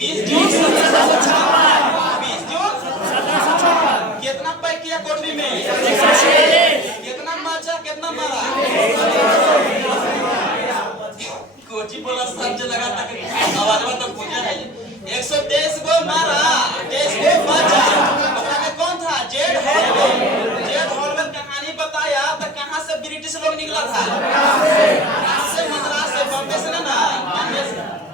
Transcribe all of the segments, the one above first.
20 जून 1756। 20 जून 1756। कितना पैक किया कोठरी में? 146। कितना माचा, कितना मारा? कोची बोला सब लगा था कि आवाज में तो पूजा है। 123 गो मारा, 23 गो माचा। ओकरा में कौन था? Z Holwell. जेड हॉलवेल कहानी बताया तो कहां से ब्रिटिश लोग निकला था? कहां से? मद्रास से, बॉम्बे से ना,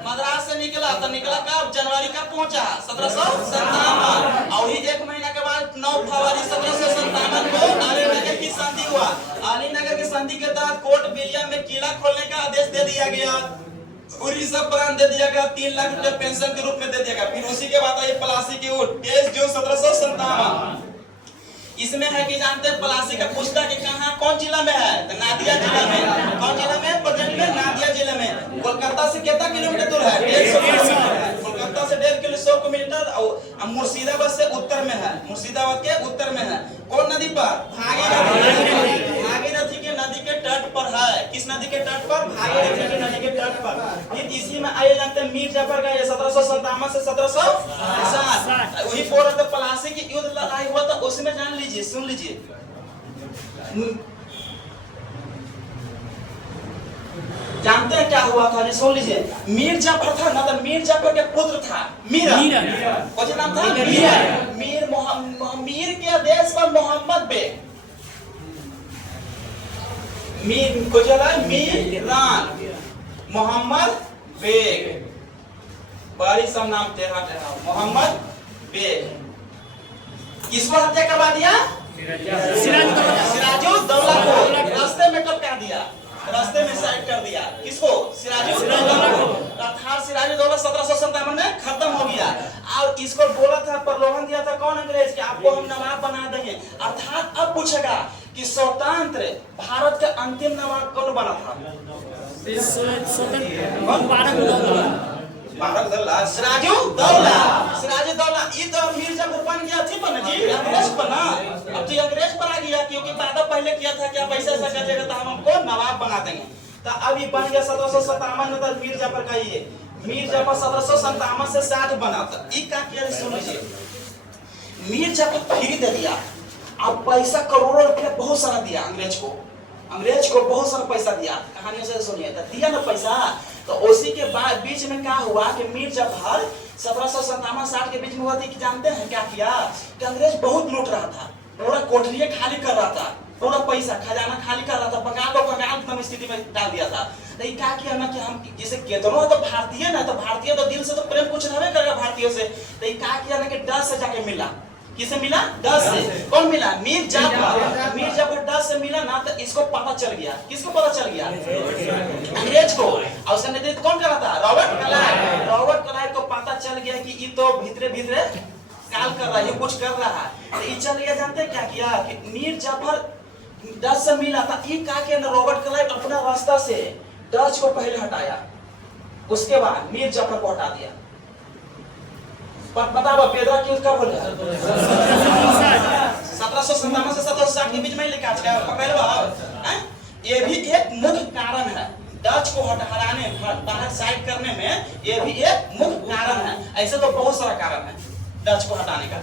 मद्रास से निकला। तो निकला कब? जनवरी का पहुंचा 1757। और ही एक महीना के बाद 9 फरवरी 1757 को अलीनगर की संधि हुआ। अलीनगर की संधि के तहत कोर्ट विलियम में किला खोलने का आदेश दे दिया गया और रिजर्व प्रांत दे दिया गया। 3 लाख रुपए पेंशन के रूप में दे दिया गया। फिर उसी के बाद आई प्लासी की ओर 23 जून 1757। इसमें है कि जानते हैं प्लासी का पूछता कि कहां कौन जिला में है? तो नादिया जिला में। कौन जिला में? प्रेजेंट में नादिया जिले में। कोलकाता से कितना किलोमीटर दूर है? 150 किलोमीटर है। कोलकाता से 150 किलोमीटर और मुर्शिदाबाद से उत्तर में है। मुर्शिदाबाद के उत्तर में है। कौन नदी पर? भागीरथी। भागीरथी के नदी के तट पर है। किस नदी के तट पर? भागीरथी की नदी के तट पर। फिर इसी में आए जानते हैं मीर जाफर का 1757 से 1760 वही बोल रहे थे प्लासी की युद्ध लड़ाई हुआ था। उसमें जान लीजिए, सुन लीजिए। जानते हैं क्या हुआ था? सुन लीजिए। मीर जाफर था ना, तो मीर जाफर के पुत्र था मीर। कौन सा नाम था? मीर। मीर के आदेश पर मोहम्मद बेग, मीर को चला मीरान मोहम्मद बेग, बड़ी सब नाम टेढ़ा टेढ़ा। मोहम्मद बेग किसको हत्या करवा दिया? सिराजुद्दौला को रास्ते में टपका दिया, रास्ते में साइड कर दिया। किसको? सिराजुद्दौला को। अर्थात सिराजुद्दौला 1757 में खत्म हो गया। और इसको बोला था, प्रलोभन दिया था कौन? अंग्रेज, कि आपको हम नवाब बना देंगे। अर्थात अब पूछेगा कि स्वतंत्र भारत का अंतिम नवाब कौन बना था? सिराजुद्दौला। सिराजुद्दौला ये तो मीर जाफर बन गया थी पर जी अंग्रेज पर ना। अब तो अंग्रेज पर आ गया क्योंकि वादा पहले किया था कि आप ऐसा ऐसा करिएगा तो हम हमको नवाब बना देंगे। तो अब ये बन गया 1757 में। तो मीर जाफर का ये मीर जाफर 1757 से 60 बना था। ये क्या किया? सुन लीजिए। मीर जाफर फ्री दे दिया। अब पैसा करोड़ों रुपया बहुत सारा दिया अंग्रेज को। अंग्रेज को बहुत सारा पैसा दिया। कहानियों से सुनिए। तो दिया ना पैसा। तो उसी के बाद बीच में क्या हुआ कि मीर जाफर 1757-60 के बीच में हुआ थी कि जानते हैं क्या किया? कि अंग्रेज बहुत लूट रहा था, पूरा कोठरियां खाली कर रहा था, पूरा पैसा खजाना खाली कर रहा था, बंगाल स्थिति में डाल दिया था। तो क्या किया ना कि हम जैसे केतनो तो भारतीय ना, तो भारतीय तो दिल से तो प्रेम कुछ नहीं करेगा भारतीयों से। तो क्या किया ना कि 10 से जाके मिला। किसे मिला? 10 से। कौन मिला? मीर जाफर। मीर जाफर 10 से मिला ना, तो इसको पता चल गया। किसको पता चल गया? अंग्रेज को। और उसका नेतृत्व कौन कर रहा था? Robert Clive. रॉबर्ट क्लाइव को पता चल गया कि ये तो भीतरे भीतरे काल कर रहा है, ये कुछ कर रहा है। तो ये चल गया। जानते हैं क्या किया? कि मीर जाफर 10 से मिला था। ये क्या किया? रॉबर्ट क्लाइव अपना रास्ता से डच को पहले हटाया, उसके बाद मीर जाफर को हटा दिया। पर बताओ पेदरा की कब बोला? 1757 से 1760 के बीच में लेके आज का पकड़। ये भी एक मुख्य कारण है डच को हटाने, बाहर साइड करने में। ये भी एक मुख्य कारण है। ऐसे तो बहुत सारा कारण है डच को हटाने का।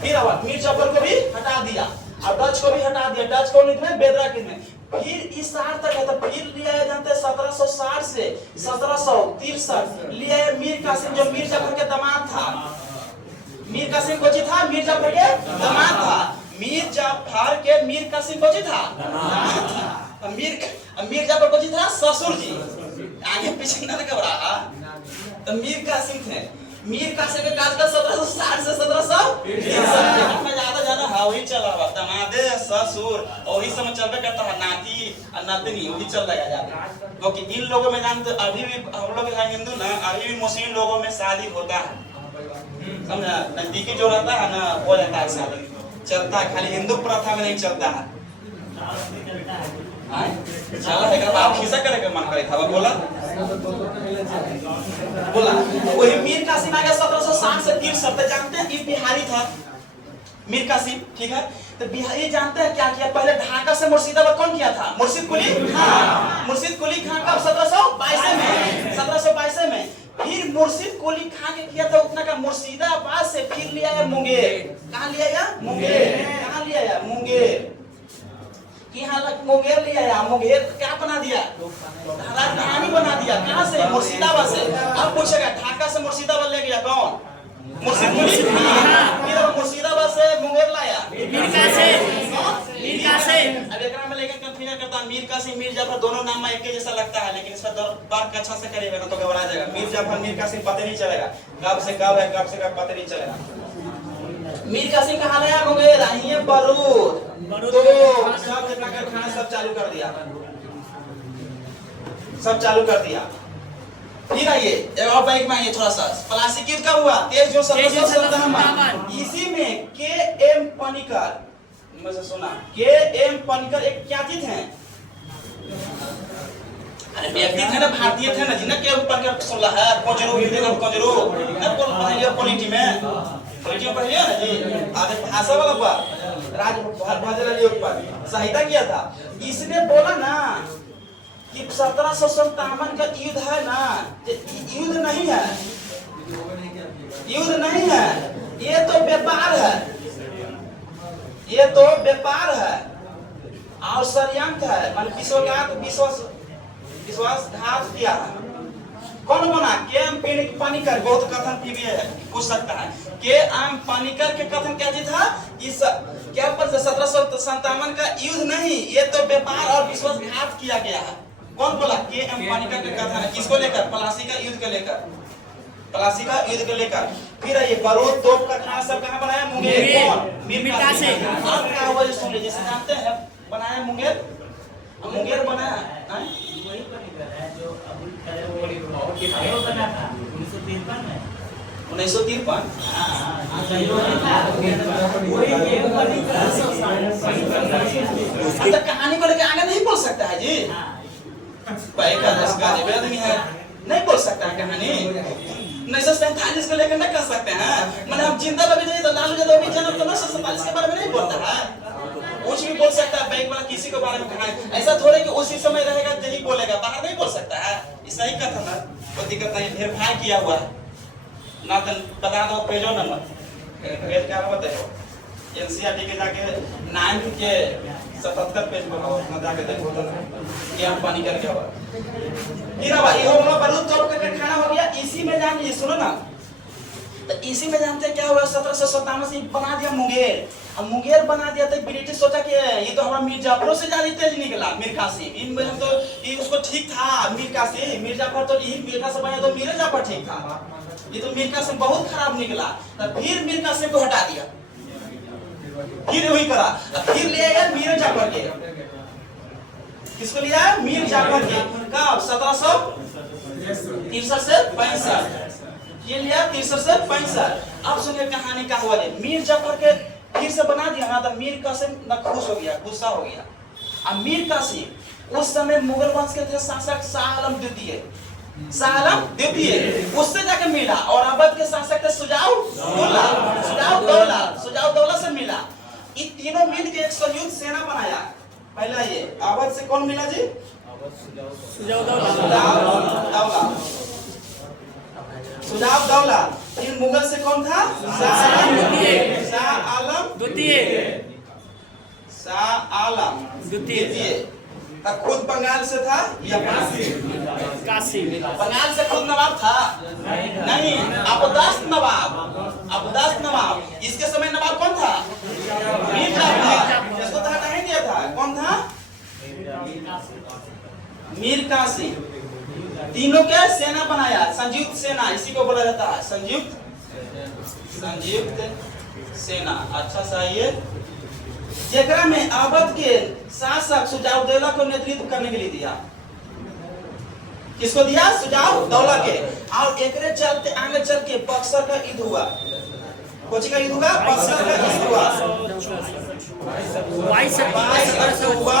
फिर अब मीर जाफर को भी हटा दिया और डच को भी हटा दिया। डच को नहीं, बेदरा की में। फिर इस साल तक है। तो फिर लिया जानते हैं 1760 से 1763 लिया मीर कासिम, जो मीर जाफर के दामाद था। मीर कासिम को था, मीर जाफर के दामाद था। मीर जाफर के मीर कासिम को था दामाद था। मीर जाफर को था ससुर जी। आगे पीछे ना घबरा। तो मीर कासिम थे। मीर कासिम के कार्यकाल 1760 से 1763 में ज्यादा हाँ वही चल रहा। दामादे ससुर वही समय चलते करता है। नाती और नातनी वही चल रहा है। क्योंकि इन लोगों में जानते अभी भी हम लोग हिंदू ना, अभी भी मुस्लिम लोगों में शादी होता है। समझा? नजदीकी जो रहता है ना हो जाता है शादी, चलता है। खाली हिंदू प्रथा में नहीं चलता है। चला है का आप खिसा करे का मन करे था बोला वही मीर कासिम आ गया 1760 से 63। जानते हैं ये बिहारी था मीर कासिम। ठीक है। तो बिहारी जानते हैं क्या किया? पहले ढाका से मुर्शिदाबाद कौन किया था? मुर्शिद कुली खान। मुर्शिद कुली खान का 1722 में फिर मुर्शिद कोली खा के किया था उतना का मुर्शिदाबाद से फिर लिया है मुंगेर। कहाँ लिया या मुंगेर, कहाँ लिया या मुंगेर की हालत मुंगेर लिया या मुंगेर क्या बना दिया, राजधानी बना दिया। कहाँ से, मुर्शिदाबाद से। अब पूछेगा ढाका से मुर्शिदाबाद ले गया कौन, मुर्शिद कोली। फिर मुर्शिदाबाद से मुंगेर लाया मीर कासिम। अब एकरा में लेकिन कंफ्यूजन करता है, मीर कासिम मीर जाफर दोनों नाम में एक ही जैसा लगता है, लेकिन इसका बात अच्छा से करेगा ना तो घबरा जाएगा। मीर जाफर मीर कासिम पता नहीं चलेगा, कब से कब है कब से कब पता नहीं चलेगा। मीर कासिम कहाँ लाया मुंगेर, आइए बारूद तो सब जितना कर खाना सब चालू कर दिया, सब चालू कर दिया। फिर आइए और बाइक में आइए थोड़ा सा, प्लास्टिक युद्ध का हुआ 23 जून 1757। इसी में के एम पनिकर, मुझे सुना के एम पनिकर एक क्या चीज है, अरे व्यक्ति थे ना, भारतीय थे ना जी ना, के एम पनिकर सुनला है कोजरो विदेगा कोजरो ना बोल पहले पॉलिटी में पहले ना जी आगे भाषा वाला बात राज भाजल योग पर सहायता किया था। इसने बोला ना कि 1757 का युद्ध है ना, युद्ध नहीं है, युद्ध नहीं है, ये तो व्यापार है, ये तो व्यापार है और षड्यंत्र है। मान विश्वासघात किया है। कौन बना, के एम पनिकर, बहुत कथन पूछ सकता है। के एम पनिकर के कथन क्या चीज था, इस क्या पर 1757 का युद्ध नहीं, ये तो व्यापार और विश्वासघात किया गया है। कौन बोला, के एम पनिकर के कथन है, किसको लेकर, प्लासी का युद्ध को लेकर, प्लासी का युद्ध को लेकर। फिर ये बारूद तोप का खाना सब कहाँ बनाया, मुंगेर। कौन, मीर कासिम। आप क्या हुआ सुन लीजिए, जैसे जानते हैं बनाया मुंगेर, मुंगेर बनाया वही पनिकर है जो अबुल कलर बना था 1953 में, 1953। अब तक कहानी को लेकर आगे नहीं बोल सकता है जी, भाई का आदमी है, नहीं बोल सकता है कहानी। 1947 को लेकर नहीं कर सकते हैं, मैंने हम जिंदा रवि जाए तो लालू यादव भी जन्म तो 1947 के बारे में नहीं बोलता है, कुछ भी बोल सकता है। बैंक वाला किसी के बारे में कहा है, ऐसा थोड़े कि उसी समय रहेगा यही बोलेगा, बाहर नहीं बोल सकता है। ऐसा ही कथन है, कोई दिक्कत नहीं, वेरीफाई किया हुआ है ना, तो बता दो पेजो नंबर, पेज क्या बताओ, एनसीईआरटी के जाके 9 के 77 पेज पर ना जाके देखो तो क्या पानी करके हुआ। फिर अब ये हो गया बारूद तोप का खाना हो गया। इसी में जान ये सुनो ना, तो इसी में जानते हैं क्या हुआ, 1757 से बना दिया मुंगेर। अब मुंगेर बना दिया तो ब्रिटिश सोचा कि ये तो हमारा मीर जाफरों से ज्यादा तेज निकला, मीर कासिम। इन में तो ये उसको ठीक था, मीर कासिम, मीर जाफर तो यही बेटा से बना तो मीर जाफर ठीक था, ये तो मीर कासिम बहुत खराब निकला। तो फिर मीर कासिम को हटा दिया, फिर वही करा, फिर ले आया मीर जाफर के। किसको लिया, मीर जाफर के। कब, 1763 से 65, ये लिया 63 से 65। अब सुनिए कहानी का हुआ है, मीर जाफर के फिर से बना दिया ना, तो मीर कासिम ना खुश हो गया, गुस्सा हो गया। अब मीर कासिम उस समय मुगल वंश के थे शासक शाह आलम द्वितीय, शाह आलम द्वितीय, उससे जाके मिला। और अवध के शासक थे सुजाउद्दौला से मिला। ये तीनों मिल के एक संयुक्त सेना बनाया। पहला ये अवध से कौन मिला जी, सुजाउद्दौला। फिर मुगल से कौन था, शाह आलम द्वितीय। खुद बंगाल से था या कासिम, बंगाल से खुद नवाब था नहीं, अब्दास नवाब। इसके समय नवाब कौन था, मीर जाफर। इसको तो हटा ही दिया था, कौन था, मीर कासिम। तीनों के सेना बनाया, संयुक्त सेना, इसी को बोला जाता है संयुक्त सेना। अच्छा सा ये जेकरा में अवध के शासक सुजाउद्दौला को नेतृत्व करने के लिए दिया। किसको दिया, सुजाउद्दौला के। और एकरे चलते आगे चल के बक्सर का युद्ध हुआ। कोची का युद्ध हुआ, बक्सर का युद्ध हुआ। 22 अक्टूबर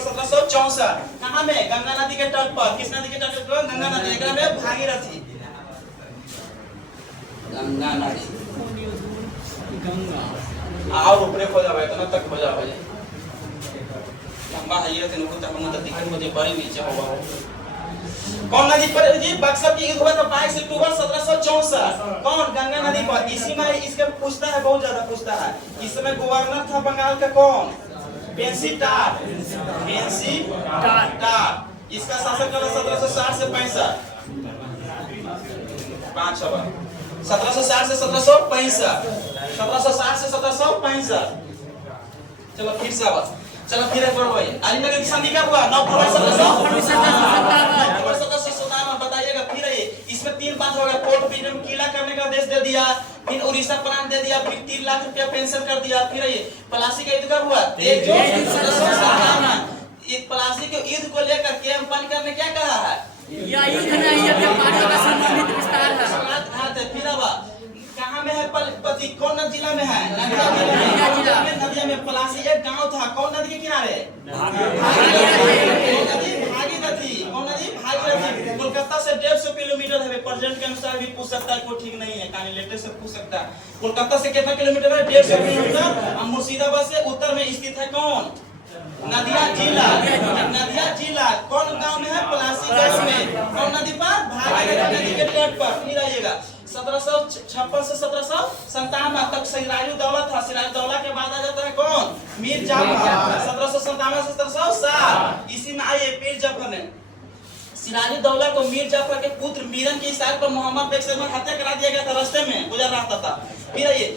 1764। कहाँ में, गंगा नदी के तट पर। किस नदी के तट पर, गंगा नदी। एकरा में भागीरथी, गंगा नदी। और ऊपरे हो जावे, इतना तक हो जावे, लंबा है ये, तेन को तक हम तो दिक्कत होती, बड़ी नीचे होगा। कौन नदी पर जी बक्सर की ईद हुआ था 22 अक्टूबर 1764। कौन? गंगा नदी पर। इसी में इसके पूछता है, बहुत ज्यादा पूछता है। इस समय गवर्नर था बंगाल का कौन? पेंसी टाट। पेंसी टाट। इसका शासनकाल 1760 से 65। 1760 से 1765। 1760 से 1765। चलो फिर से आवाज। चलो फिर एक बार भाई अलीनगर की संधि कब हुआ? 9 फरवरी 1757। बताइएगा फिर ये इसमें 3 बात हो गया। कोर्ट विलियम किला करने का आदेश दे दिया, फिर उड़ीसा प्रांत दे दिया, फिर 3 लाख रुपया पेंशन कर दिया। फिर ये पलासी का युद्ध कब हुआ? 1 जून 1757। इस पलासी के युद्ध को लेकर के अंबेडकर ने क्या कहा है? यह युद्ध नहीं, यह व्यापारियों का संबंधित विस्तार है। फिर अब कहाँ में है पति? कौन जिला में है? नदिया में। नदिया में पलासी एक गांव था। कौन नदी के किनारे? भागीरथी। कौन नदी? भागीरथी। कोलकाता से 150 किलोमीटर है। प्रेजेंट के अनुसार भी पूछ सकता है, कोई ठीक नहीं है, कहानी लेटेस्ट से पूछ सकता है। कोलकाता से कितना किलोमीटर है? 150 किलोमीटर। और मुर्शिदाबाद से उत्तर में स्थित है कौन? नदिया जिला। नदिया जिला कौन गांव में है? पलासी गांव में। कौन नदी पर? भागीरथी नदी के तट पर। फिर आइएगा 1756 से 1757 तक सिराजुद्दौला था। सिराजुद्दौला के बाद आ जाता है कौन? मीर जाफर। 1757 से 1707। इसी में आइए मीर जाफर ने सिराजुद्दौला को मीर जाफर के पुत्र मीरन की इशारे पर मोहम्मद बेग से हत्या करा दिया गया था। रास्ते में गुजर रहा था। फिर आइए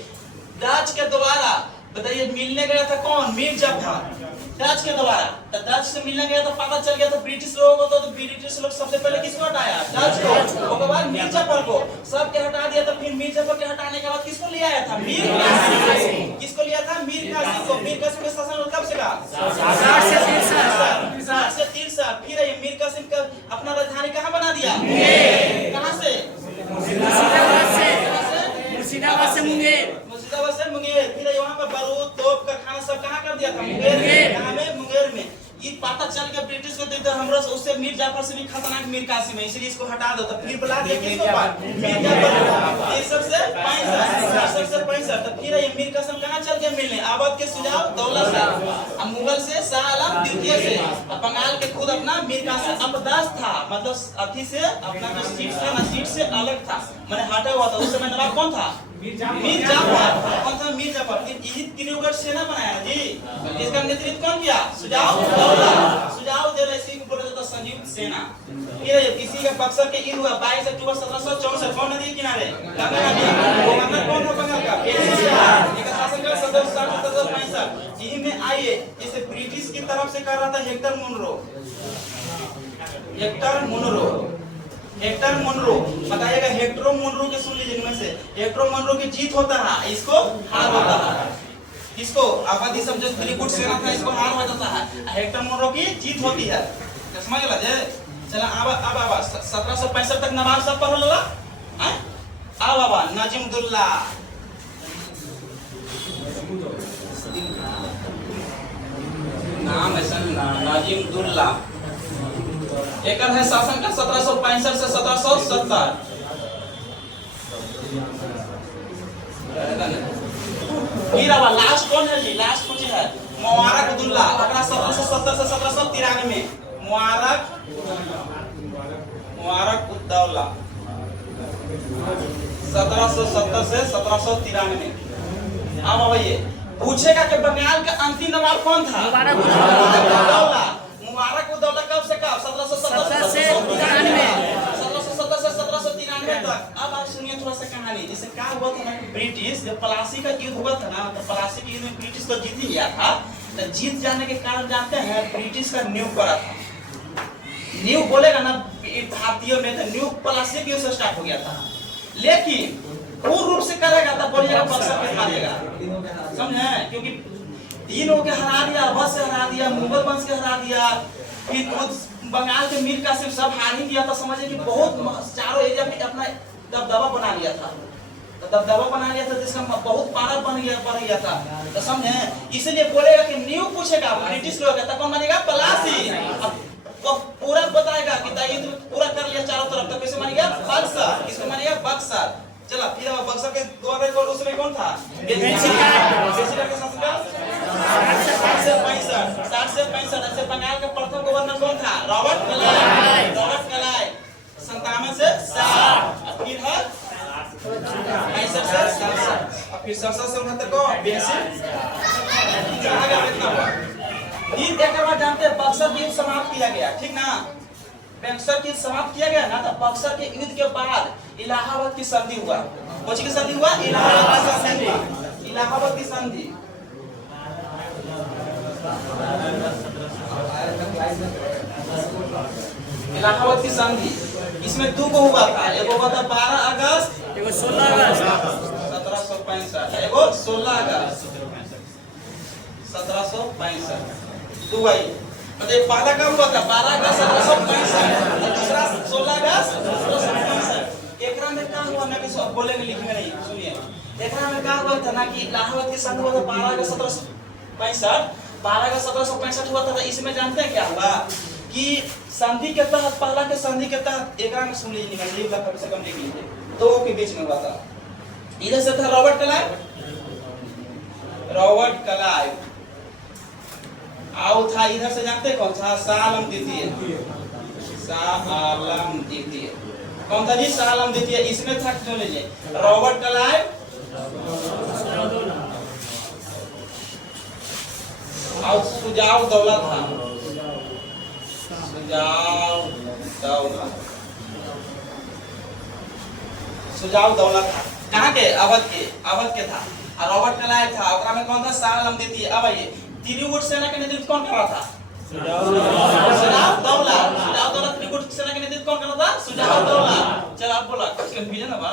डच के द्वारा बताइए मिलने गया था कौन? मीर जाफर। डच के द्वारा तो डच से मिलने गया तो पता चल गया था ब्रिटिश लोगों को। तो ब्रिटिश लोग सबसे पहले किसको हटाया? डच को। उसके बाद मीर जाफर को सब के हटा दिया। तो फिर मीर जाफर के हटाने के बाद किसको लिया आया था? मीर कासिम। किसको लिया था? मीर कासिम को। मीर कासिम का शासन कब से का? 60 से 63। फिर ये मीर कासिम का अपना राजधानी कहाँ बना दिया? कहाँ से? मुर्शिदाबाद से मुंगेर। मुर्शिदाबाद से मुंगेर। फिर वहाँ पर बारूद तोप का खाना सब कहाँ कर दिया था? मुंगेर में। ये पता चल गया ब्रिटिश को देते हमरा से। उससे मीर जाफर से भी खतरनाक मीर कासिम है, इसलिए इसको हटा दो। तो फिर बुला दिया किसको? मीर जाफर। ये सबसे 65। तो फिर ये मीर कासिम कहाँ चल के मिलने? अवध के सुजाव दौला से, अब मुगल से शाह आलम द्वितीय से। बंगाल के खुद अपना मीर कासिम अपदास था, मतलब अथी से अपना जो सीट था ना, सीट से अलग था, मैंने हटा हुआ था। उस समय नवाब कौन था? मीर जाफर। कौन था? मीर जाफर। यही त्रियुगढ़ सेना बनाया ना जी। इसका नेतृत्व कौन किया? सुजाव दौला। सुजाव दौला इसी को बोला जाता है संयुक्त सेना। फिर किसी का बक्सर के ईद हुआ 22 अक्टूबर 1764। कौन नदी के किनारे? गंगा नदी। गवर्नर कौन था बंगाल का? पेंसी टाट। इसका शासनकाल 1760 से 1765। यही में आइए जैसे ब्रिटिश की तरफ से कर रहा था हेक्टर मुनरो। हेक्टर मुनरो बताइएगा। हेक्टर मुनरो के सुन लीजिए इनमें से। हेक्टर मुनरो की जीत होता है, इसको हार होता है। इसको आबादी सब जो त्रिकुट सेना था इसको हार हो जाता है, हेक्टर मुनरो की जीत होती है। समझ ला जे? चला अब 1765 तक नवाब सब पर होला। अब बाबा नजीमुद्दौला। नाम ऐसा नजीमुद्दौला। एक है शासन का 1765 से 1770। फिर अब लास्ट कौन है जी? लास्ट कौन है? मुबारक उद्दौला। 1770 से 1793। मुबारक उद्दौला 1770 से 1793। अब ये पूछेगा कि बंगाल का अंतिम नवाब कौन था? मुबारक उद्दौला। मुबारक उद्दौला कब से कब? 1770 से 1793 तक। अब आप सुनिए थोड़ा सा कहानी। जैसे क्या हुआ था ना, ब्रिटिश जब पलासी का युद्ध हुआ था ना, तो पलासी के युद्ध में ब्रिटिश तो जीत ही गया था। तो जीत जाने के कारण जानते हैं ब्रिटिश का न्यू पड़ा था। न्यू बोलेगा ना भारतीयों में, तो न्यू पलासी के से स्टार्ट हो गया था। लेकिन पूर्ण रूप से करेगा तो बोलिएगा बक्सर के हारेगा। समझे? क्योंकि तीनों के हरा दिया, अवध से हरा दिया, मुगल वंश के हरा दिया, फिर खुद बंगाल के मीर कासिम सब हार ही दिया था। समझे कि बहुत चारों एरिया में अपना दबदबा बना लिया था। तो दबदबा बना लिया था जिसका बहुत पारा बढ़ गया था। तो समझे? इसलिए बोलेगा कि न्यू पूछेगा ब्रिटिश लोग तो कौन मानेगा? पलासी। अब पूरा बताएगा कि युद्ध पूरा कर लिया चारों तरफ, तो कैसे मानेगा? बक्सर। किसको मानेगा? बक्सर। चला फिर बक्सर के द्वारा उसमें कौन था? 60 से 65। ऐसे बंगाल का प्रथम गवर्नर कौन था? Robert Clive. 67 से 67 और फिर 67 से 69 को 82 कहाँ गया कितना हुआ? फिर एक बार जानते हैं बक्सर की युद्ध समाप्त किया गया, ठीक ना? बक्सर की युद्ध समाप्त किया गया ना, तो बक्सर के युद्ध के बाद इलाहाबाद की संधि हुआ। कौन सी की संधि हुआ? इलाहाबाद की संधि हुआ। इलाहाबाद की संधि इलाहाबाद की संधि इसमें दो को हुआ था, एगो हुआ था 12 अगस्त, एगो 16 अगस्त 1765, एगो 16 अगस्त 1765। दो भाई मतलब पहला कब हुआ था? 12 अगस्त 1765 और दूसरा 16 अगस्त 1765। एकरा में क्या हुआ ना, किसी बोलेंगे लिखेंगे नहीं, सुनिए। एकरा में क्या हुआ था ना कि इलाहाबाद की संधि हुआ था 12 अगस्त 1765, 12 अगस्त 1765 हुआ था। इसमें जानते हैं क्या हुआ कि संधि के तहत, पहला के संधि के तहत एकरा में सुन लीजिए, निकल लीजिए, कम से कम लिख लीजिए, दो के बीच में हुआ था। इधर से था रॉबर्ट क्लाइव, रॉबर्ट क्लाइव, आओ था इधर से जानते हैं कौन था? शाह आलम द्वितीय, शाह आलम द्वितीय। कौन था जी? शाह आलम द्वितीय। इसमें था सुन लीजिए, रॉबर्ट क्लाइव और सुजाव दौला था, सुजाव दौला था। कहाँ के? अवध के था। और रॉबर्ट क्लाइव था, ओकरा में कौन था? शाह आलम द्वितीय। अब आइए, त्रिगुट सेना के नेतृत्व कौन कर रहा था? सुजाव दौला। सुजाव दौला त्रिगुट सेना के नेतृत्व कौन कर रहा था? सुजाव दौला। चल आप बोला, कुछ कंफ्यूजन है बा?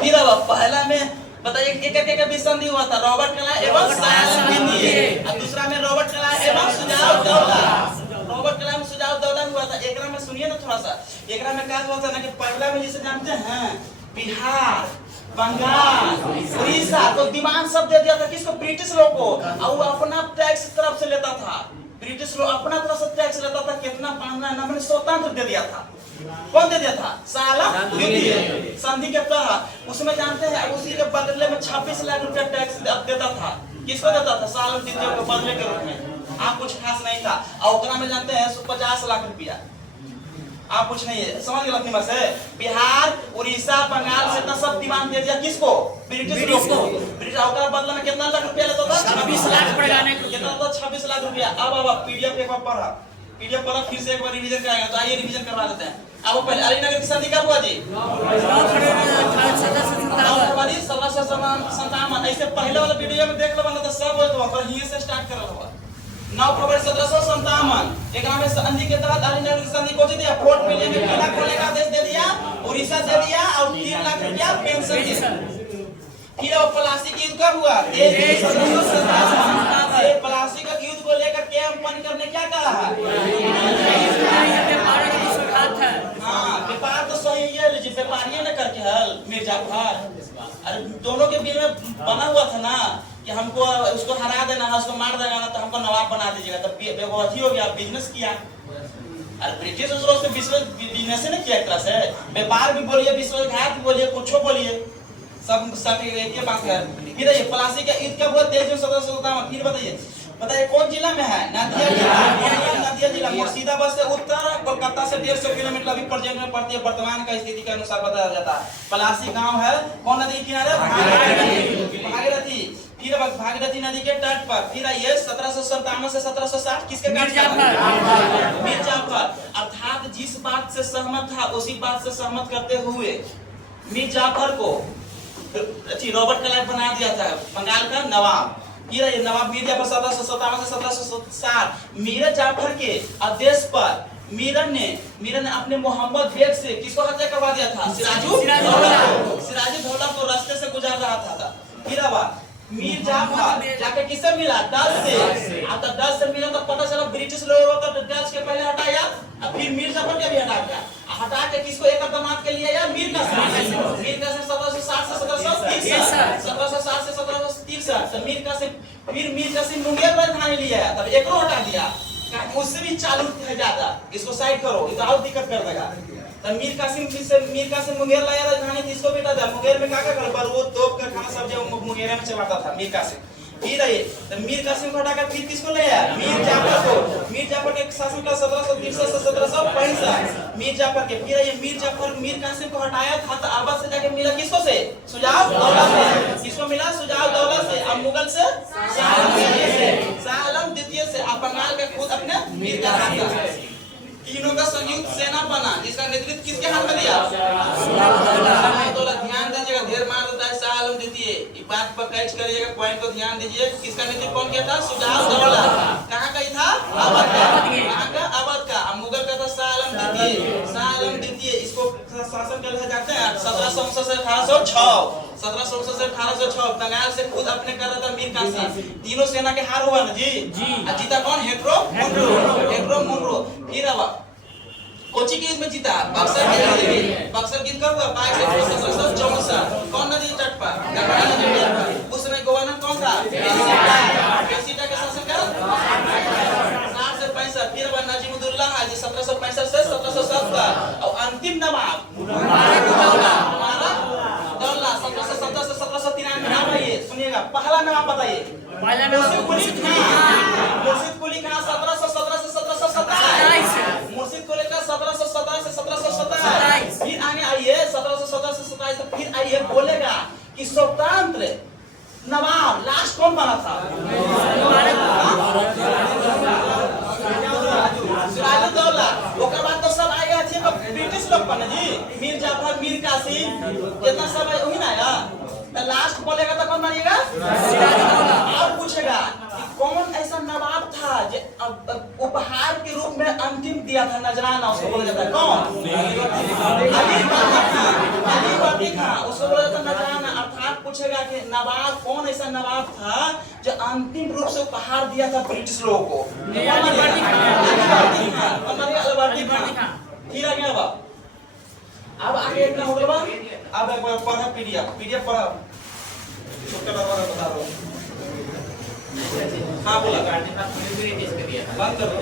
फिर अब पहला में बताइए एक बीच संधि हुआ था, रॉबर्ट क्लाइव एवं शाह आलम द्वितीय, और दूसरा में रॉबर्ट क्लाइव एवं सुजाव दौला। रॉबर्ट क्लाइव सुजाव दौला हुआ था। एकरा में सुनिए ना थोड़ा सा, एकरा में क्या हुआ था ना कि पहला में जिसे जानते हैं बिहार, बंगाल, उड़ीसा को दीवान सब दे दिया था। किसको? ब्रिटिश लोग को। और वो अपना टैक्स तरफ से लेता था, ब्रिटिश लोग अपना तरफ से टैक्स लेता था। कितना? 15 स्वतंत्र दे दिया था। कौन दे दिया था? शाह आलम द्वितीय। संधि के तहत उसमें जानते हैं उसी के बदले में 26 लाख रुपया टैक्स देता था। किसको देता था? शाह आलम द्वितीय को बदले के रूप में। आप कुछ खास नहीं था। और ओकरा में जानते हैं 50 लाख रुपया। आप कुछ नहीं है, समझ गए लक्ष्मी से? बिहार, उड़ीसा, बंगाल से इतना सब दीवान दे दिया। किसको? ब्रिटिश लोग को। ब्रिटिश ओकरा बदले में कितना लाख रुपया लेता था? 26 लाख पड़ेगा। कितना था? 26 लाख रुपया। अब पीडीएफ एक बार पढ़ा, पीडीएफ पढ़ा, फिर से एक बार रिवीजन कराएंगे। तो आइए रिवीजन करवा देते हैं। अब पहले अलीनगर की संधि कब हुआ जी? 1757। ऐसे पहले वाला वीडियो में देख लो बंदा तो सब होत हो, यहीं से स्टार्ट कर रहा हुआ। 9 फरवरी 1757 एकरा में संधि के तहत अलीनगर की संधि को दिया। फोर्ट विलियम में किला खोलने का आदेश दे दिया, उड़ीसा दे दिया, और 3 लाख रुपया पेंशन दिया। फिर अब प्लासी की युद्ध कब हुआ? 1757। प्लासी का युद्ध को लेकर कैंप बंद करने क्या कहा है? हाँ, व्यापार तो सही है, लेकिन व्यापारी ने करके हल मिर्जाफर। अरे दोनों के बीच में बना हुआ था ना कि हमको उसको हरा देना है, उसको मार देना, तो हमको नवाब बना दीजिएगा। तब बेवफी हो गया, बिजनेस किया। अरे ब्रिटिश उससे बिजनेस नहीं किया, एक तरह से व्यापार भी बोलिए, विश्वासघात भी बोलिए, कुछ बोलिए, सब एक ही बात है। फिर ये प्लासी का युद्ध कब हुआ? 23 जून 1757। फिर बताइए कौन जिला में है? नदिया जिला। नदिया जिला मुर्शिदाबाद से उत्तर, कोलकाता से 150 किलोमीटर अभी प्रेजेंट में पड़ती है। वर्तमान का स्थिति के अनुसार बताया जाता है। प्लासी गांव है कौन नदी के किनारे? भागीरथी। फिर भागीरथी नदी के तट पर। फिर आइए 1757 से 1760 किसके? मिर्जाफर। अर्थात जिस बात से सहमत था उसी बात से सहमत करते हुए मिर्जाफर को रॉबर्ट क्लाइव बना दिया था बंगाल का नवाब। ये नवाब मिर्जाफर 1757 से 1760। मीर जाफर के आदेश पर मीर ने अपने मोहम्मद बेग से किसको हत्या करवा दिया था? सिराजुद्दौला को रास्ते से गुजार रहा था। फिर मीर जाफर जाके किससे मिला? डच से। अब डच से मिला तो पता चला ब्रिटिश लोगों को तो डच के पहले हटाया, और फिर मीर जाफर के भी हटा दिया। हटा के किसको एक दामाद के लिए या मीर कासिम 1760 से 1730, 1760 से 1730। तो मीर कासिम मुंगेर राजधानी लिया, तब एकरो हटा दिया, उससे भी चालू है ज्यादा, इसको साइड करो, ये तो और दिक्कत कर देगा। तो मीर कासिम मुंगेर लाया राजधानी, किसको बेटा था? मुंगेर में क्या करो? वो तोप का खाना सब जो मुंगेर में चलाता था मीर कासिम। फिर आइए तो मीर कासिम को हटाकर फिर किसको ले आया? मीर जाफर को। मीर जाफर के शासन काल 1763 से 1765। मीर जाफर के फिर आइए मीर जाफर मीर कासिम को हटाया था तो अवध से जाके मिला किसको से? सुजाउद दौला से। किसको मिला? सुजाउद दौला से। अब मुगल से शाह आलम द्वितीय से। शाह आलम द्वितीय से अब बंगाल के खुद अपने मीर कासिम का तीनों का संयुक्त सेना बना जिसका नेतृत्व किसके हाथ में दिया? सुजाउद दौला। ध्यान दीजिएगा, ढेर मार देता है शाह आलम द्वितीय। इस बात पर कैच करिएगा, पॉइंट को ध्यान दीजिए। किसका नेतृत्व कौन किया था? सुजाउद दौला। कहाँ का था? अवध का। कहाँ का? अवध का। अब मुगल का था शाह आलम द्वितीय। शाह आलम द्वितीय इसको शासन कर जाते हैं 1759 से 1806। 1759 से 1806 बंगाल से खुद अपने कर रहा था मीर कासिम। तीनों सेना के हार हुआ ना जी। जीता कौन? हेड्रो मुनरो। फिर अब कोची की युद्ध में जीता बक्सर की युद्ध में। बक्सर की युद्ध कब हुआ? 1764। कौन नदी तट पर? गंगा नदी तट पर। उस समय गवर्नर कौन था? पेशिटा के शासनकाल 60 से 65। फिर अब नजीमुद्दौला हाजी 1765 से 1770। और अंतिम नवाब मुबारक दौला 1770 से 1793। नाम है ये, सुनिएगा। पहला नवाब बताइए। मुर्शिद कुली कहाँ? 1717 से 1727। मुर्शिद कुली का 1717 से 1727। फिर आगे आइए 1717 से 1727। तो फिर आइए बोलेगा कि स्वतंत्र नवाब लास्ट कौन बना था? सिराजुद्दौला। ओकर बाद तो सब आएगा थी ब्रिटिश लोग बने जी। मीर जाफर, मीर कासिम, कितना सब वही ना आया। तो लास्ट बोलेगा तो कौन बनेगा? सिराजुद्दौला। और पूछेगा कि कौन ऐसा नवाब था जो उपहार के रूप में अंतिम दिया था नजराना, उसको बोला जाता है कौन? अली खां। उसको बोला जाता है नजराना। अर्थात पूछेगा कि नवाब कौन ऐसा नवाब था जो अंतिम रूप से उपहार दिया था ब्रिटिश लोगों को? अल्बर्टी खां। फिर आ गया अब आगे इतना हो गया। अब एक बार पढ़ा पीडीएफ पढ़ा छोटा बाबा बता दो। हाँ बोला बंद कर दो।